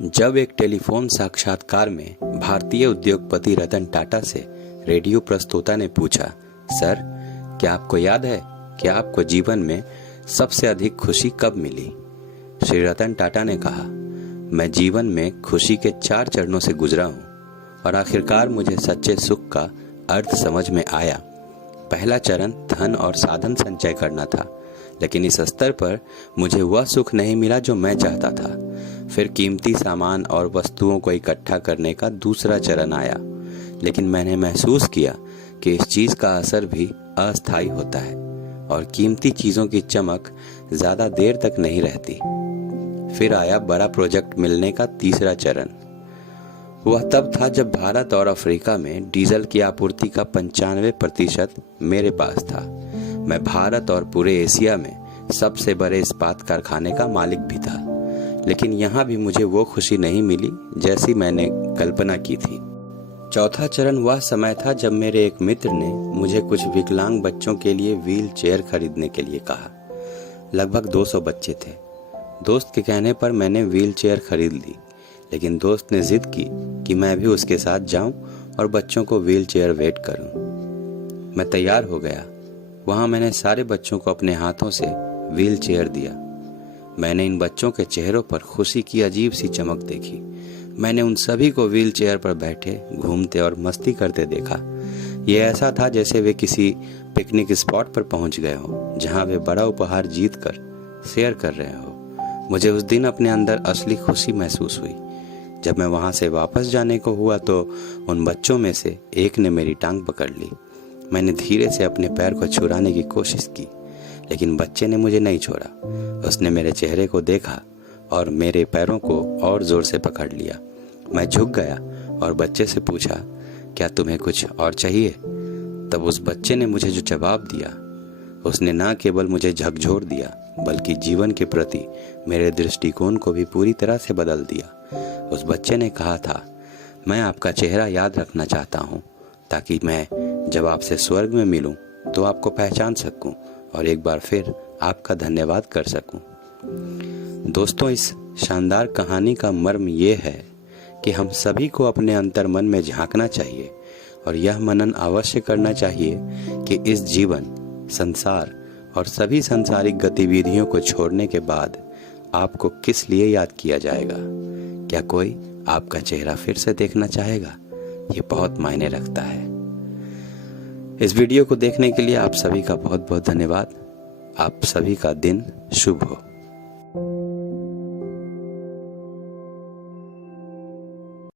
जब एक टेलीफोन साक्षात्कार में भारतीय उद्योगपति रतन टाटा से रेडियो प्रस्तोता ने पूछा, सर, क्या आपको याद है कि आपको जीवन में सबसे अधिक खुशी कब मिली? श्री रतन टाटा ने कहा, मैं जीवन में खुशी के 4 चरणों से गुजरा हूँ और आखिरकार मुझे सच्चे सुख का अर्थ समझ में आया। पहला चरण धन और साधन संचय करना था, लेकिन इस स्तर पर मुझे वह सुख नहीं मिला जो मैं चाहता था। फिर कीमती सामान और वस्तुओं को इकट्ठा करने का दूसरा चरण आया, लेकिन मैंने महसूस किया कि इस चीज का असर भी अस्थायी होता है और कीमती चीजों की चमक ज्यादा देर तक नहीं रहती। फिर आया बड़ा प्रोजेक्ट मिलने का तीसरा चरण। वह तब था जब भारत और अफ्रीका में डीजल की आपूर्ति का 95% मेरे पास था। मैं भारत और पूरे एशिया में सबसे बड़े इस्पात कारखाने का मालिक भी था, लेकिन यहाँ भी मुझे वो खुशी नहीं मिली जैसी मैंने कल्पना की थी। चौथा चरण वह समय था जब मेरे एक मित्र ने मुझे कुछ विकलांग बच्चों के लिए व्हील चेयर खरीदने के लिए कहा। लगभग 200 बच्चे थे। दोस्त के कहने पर मैंने व्हील चेयर खरीद ली, लेकिन दोस्त ने जिद की कि मैं भी उसके साथ जाऊं और बच्चों को व्हील चेयर वेट करूं। मैं तैयार हो गया। वहां मैंने सारे बच्चों को अपने हाथों से व्हील चेयर दिया। मैंने इन बच्चों के चेहरों पर खुशी की अजीब सी चमक देखी। मैंने उन सभी को व्हील चेयर पर बैठे, घूमते और मस्ती करते देखा। ये ऐसा था जैसे वे किसी पिकनिक स्पॉट पर पहुंच गए हो, जहां वे बड़ा उपहार जीत कर शेयर कर रहे हो। मुझे उस दिन अपने अंदर असली खुशी महसूस हुई। जब मैं वहां से वापस जाने को हुआ तो उन बच्चों में से एक ने मेरी टांग पकड़ ली। मैंने धीरे से अपने पैर को छुड़ाने की कोशिश की, लेकिन बच्चे ने मुझे नहीं छोड़ा। उसने मेरे चेहरे को देखा और मेरे पैरों को और जोर से पकड़ लिया। मैं झुक गया और बच्चे से पूछा, क्या तुम्हें कुछ और चाहिए? तब उस बच्चे ने मुझे जो जवाब दिया, उसने ना केवल मुझे झकझोर दिया, बल्कि जीवन के प्रति मेरे दृष्टिकोण को भी पूरी तरह से बदल दिया। उस बच्चे ने कहा था, मैं आपका चेहरा याद रखना चाहता हूँ, ताकि मैं जब आपसे स्वर्ग में मिलूं तो आपको पहचान सकूं और एक बार फिर आपका धन्यवाद कर सकूं। दोस्तों, इस शानदार कहानी का मर्म ये है कि हम सभी को अपने अंतर्मन में झांकना चाहिए और यह मनन अवश्य करना चाहिए कि इस जीवन, संसार और सभी सांसारिक गतिविधियों को छोड़ने के बाद आपको किस लिए याद किया जाएगा। क्या कोई आपका चेहरा फिर से देखना चाहेगा? ये बहुत मायने रखता है। इस वीडियो को देखने के लिए आप सभी का बहुत बहुत धन्यवाद। आप सभी का दिन शुभ हो।